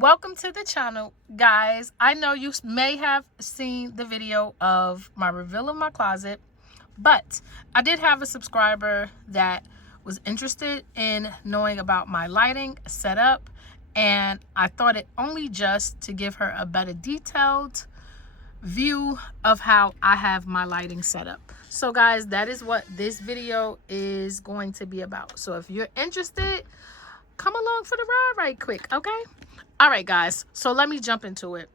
Welcome to the channel, guys. I know you may have seen the video of my reveal of my closet, but I did have a subscriber that was interested in knowing about my lighting setup, and I thought it only just to give her a better detailed view of how I have my lighting set up. So guys, that is what this video is going to be about. So if you're interested, come along for the ride right quick, okay? All right, guys, so let me jump into it.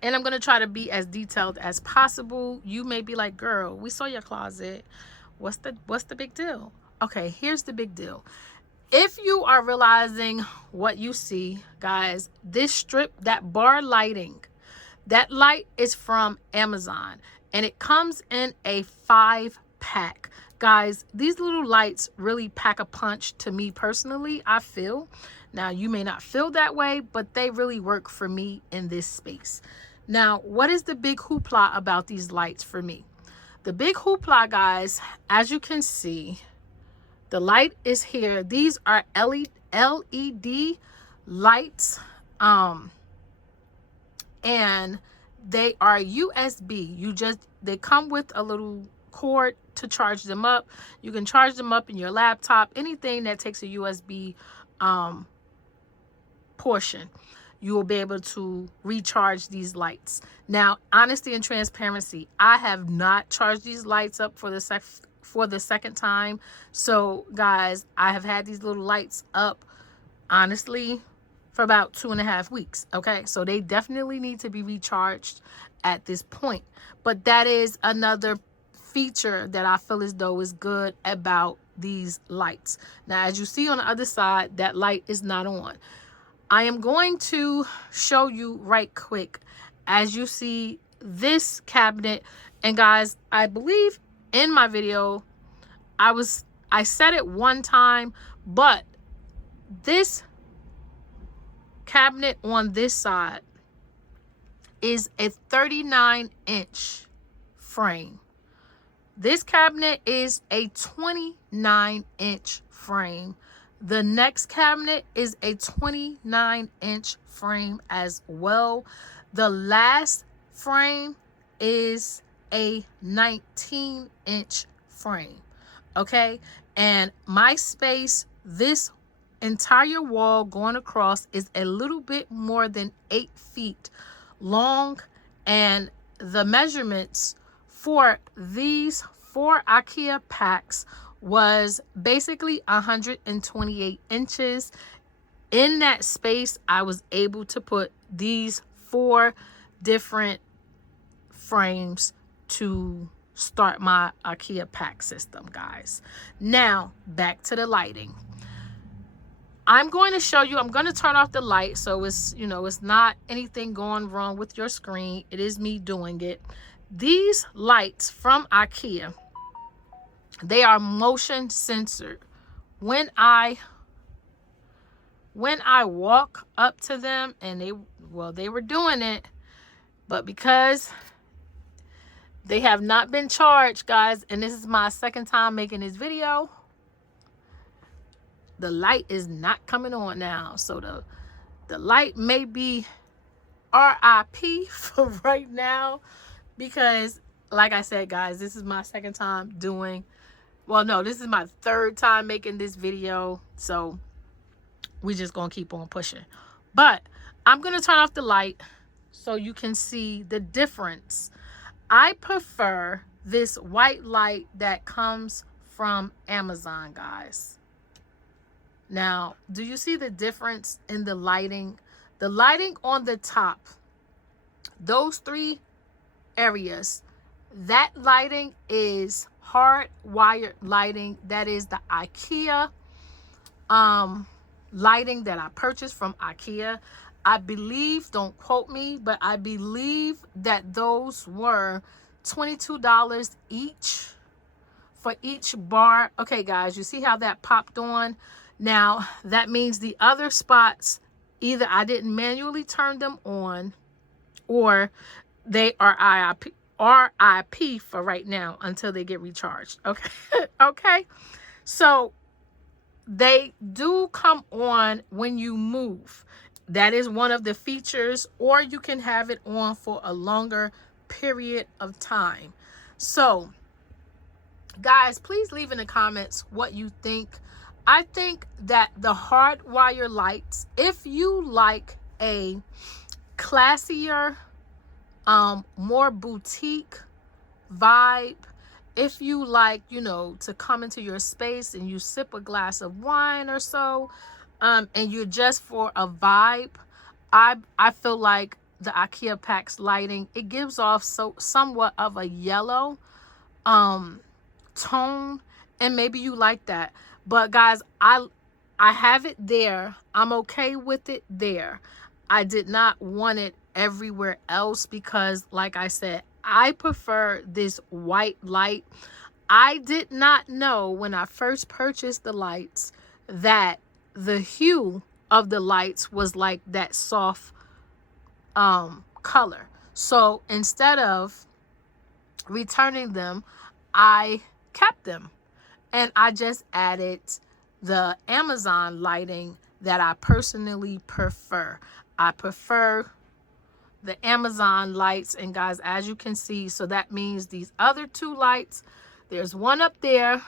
And I'm going to try to be as detailed as possible. You may be like, girl, we saw your closet. What's the big deal? Okay, here's the big deal. If you are realizing what you see, guys, this strip, that bar lighting, that light is from Amazon, and it comes in a 5-pack. Guys, these little lights really pack a punch to me personally, I feel. Now, you may not feel that way, but they really work for me in this space. Now, what is the big hoopla about these lights for me? The big hoopla, guys, as you can see, the light is here. These are LED lights, and they are USB. They come with a little cord to charge them up. You can charge them up in your laptop, anything that takes a USB portion. You will be able to recharge these lights. Now, honesty and transparency, I have not charged these lights up for the second time. So guys, I have had these little lights up honestly for about 2.5 weeks. Okay, so they definitely need to be recharged at this point. But that is another feature that I feel as though is good about these lights. Now, as you see on the other side, that light is not on. I am going to show you right quick as you see this cabinet. And guys, I believe in my video I said it one time, but this cabinet on this side is a 39-inch frame. This cabinet is a 29-inch frame. The next cabinet is a 29-inch frame as well. The last frame is a 19-inch frame. Okay, and my space, this entire wall going across, is a little bit more than 8 feet long, and the measurements for these 4 Ikea packs was basically 128 inches. In that space, I was able to put these 4 different frames to start my Ikea pack system, guys. Now, back to the lighting. I'm going to show you, I'm going to turn off the light so it's, it's not anything going wrong with your screen. It is me doing it. These lights from Ikea, they are motion censored. When I walk up to them, and they were doing it, but because they have not been charged, guys, and this is my second time making this video, the light is not coming on now. So the light may be RIP for right now, because like I said, guys, this is my second time doing, well, no, this is my third time making this video. So we just gonna keep on pushing. But I'm gonna turn off the light so you can see the difference. I prefer this white light that comes from Amazon, guys. Now, do you see the difference in the lighting? The lighting on the top, those 3 areas, that lighting is hardwired lighting. That is the Ikea lighting that I purchased from Ikea. I believe, don't quote me, but I believe that those were $22 each for each bar. Okay, guys, you see how that popped on? Now, that means the other spots, either I didn't manually turn them on, or they are RIP for right now until they get recharged. Okay. Okay. So they do come on when you move. That is one of the features, or you can have it on for a longer period of time. So guys, please leave in the comments what you think. I think that the hardwire lights, if you like a classier, more boutique vibe, if you like, you know, to come into your space and you sip a glass of wine or so, and you're just for a vibe, I feel like the IKEA PAX lighting, it gives off somewhat of a yellow tone, and maybe you like that. But guys, I have it there. I'm okay with it there. I did not want it everywhere else because, like I said, I prefer this white light. I did not know when I first purchased the lights that the hue of the lights was like that soft color. So instead of returning them, I kept them, and I just added the Amazon lighting that I personally prefer. I prefer the Amazon lights, and guys, as you can see, so that means these other two lights, there's one up there,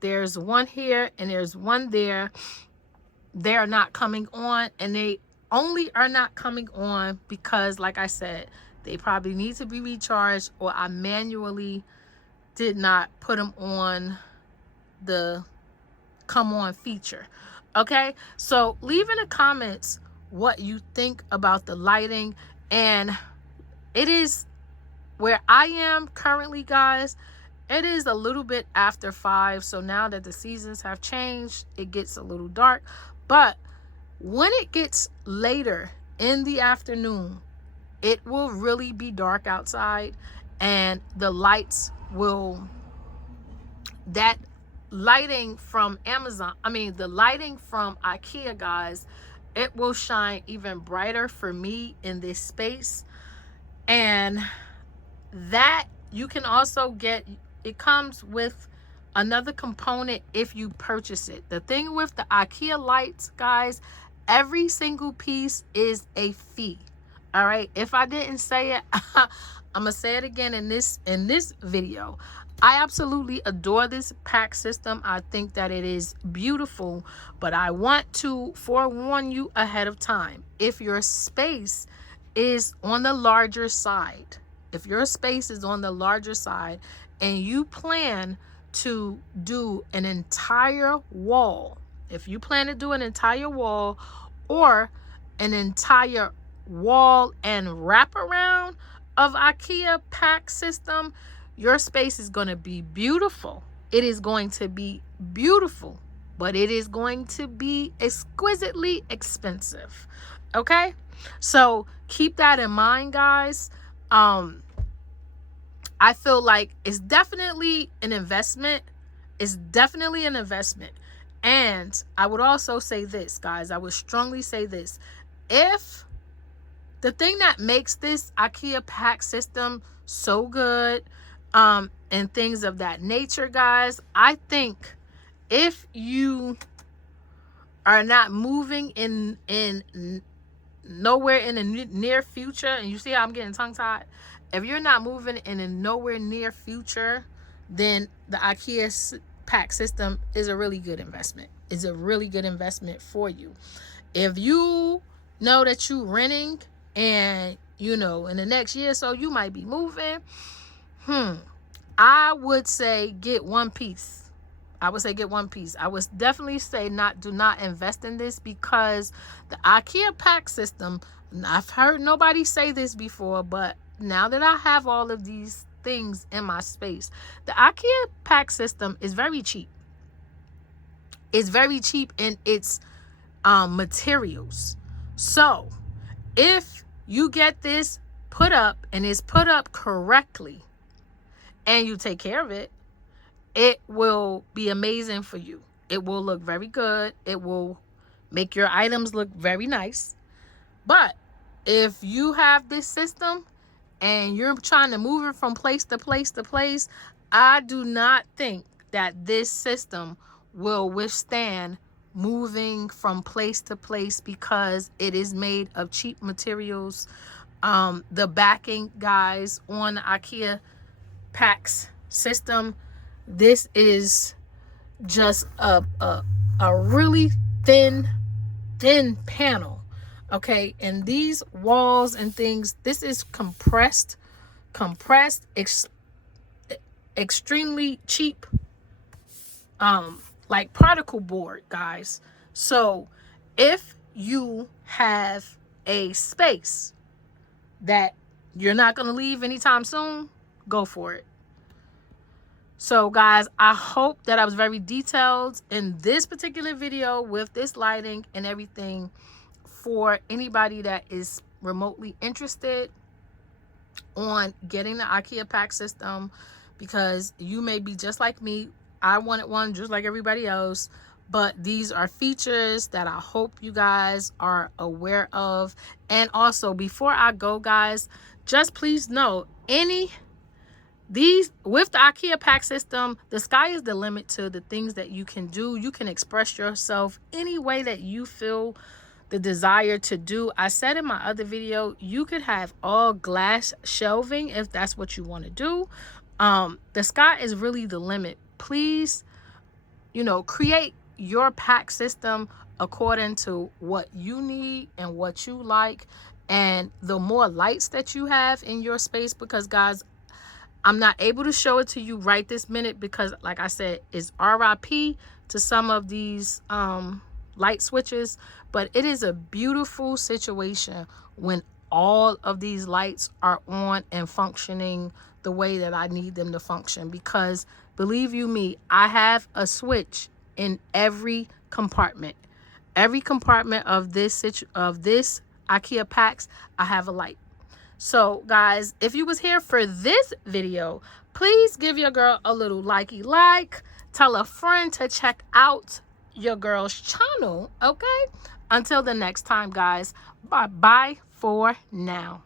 there's one here, and there's one there. They're not coming on, and they only are not coming on because, like I said, they probably need to be recharged, or I manually did not put them on the come on feature. Okay, so leave in the comments what you think about the lighting. And it is where I am currently, guys, it is a little bit after 5, so now that the seasons have changed, it gets a little dark. But when it gets later in the afternoon, it will really be dark outside, and the lights will, that lighting from Amazon, the lighting from IKEA, guys, it will shine even brighter for me in this space. And that you can also get, it comes with another component if you purchase it. The thing with the IKEA lights, guys, every single piece is a fee. All right, if I didn't say it, I'm gonna say it again in this video. I absolutely adore this pack system. I think that it is beautiful, but I want to forewarn you ahead of time. If your space is on the larger side, if your space is on the larger side and you plan to do an entire wall, if you plan to do an entire wall or an entire wall and wraparound of IKEA pack system, your space is going to be beautiful. It is going to be beautiful, but it is going to be exquisitely expensive. Okay, so keep that in mind, guys. I feel like it's definitely an investment. It's definitely an investment. And I would also say this, guys, I would strongly say this. If the thing that makes this IKEA pack system so good, and things of that nature, guys, I think if you are not moving in nowhere in the near future, and you see how I'm getting tongue-tied, if you're not moving in a nowhere near future, then the IKEA pack system is a really good investment. It's a really good investment for you. If you know that you're renting and, you know, in the next year or so you might be moving, I would say get one piece. I would say get one piece. I would definitely say do not invest in this, because the IKEA pack system, I've heard nobody say this before, but now that I have all of these things in my space, the IKEA pack system is very cheap. It's very cheap in its materials. So if you get this put up and it's put up correctly and you take care of it, it will be amazing for you. It will look very good. It will make your items look very nice. But if you have this system and you're trying to move it from place to place to place, I do not think that this system will withstand moving from place to place because it is made of cheap materials. The backing, guys, on the IKEA PAX system, this is just a really thin panel, okay? And these walls and things, this is compressed, extremely cheap, like particle board, guys. So if you have a space that you're not going to leave anytime soon, go for it. So guys, I hope that I was very detailed in this particular video with this lighting and everything for anybody that is remotely interested on getting the IKEA PAX system, because you may be just like me. I wanted one just like everybody else, but these are features that I hope you guys are aware of. And also, before I go, guys, just please know, with the IKEA PAX system, the sky is the limit to the things that you can do. You can express yourself any way that you feel the desire to do. I said in my other video, you could have all glass shelving if that's what you want to do. The sky is really the limit. Please, create your PAX system according to what you need and what you like, and the more lights that you have in your space, because guys, I'm not able to show it to you right this minute because, like I said, it's RIP to some of these light switches, but it is a beautiful situation when all of these lights are on and functioning the way that I need them to function. Because believe you me, I have a switch in every compartment. Every compartment of this IKEA PAX, I have a light. So guys, if you was here for this video, please give your girl a little like. Tell a friend to check out your girl's channel, okay? Until the next time, guys, bye for now.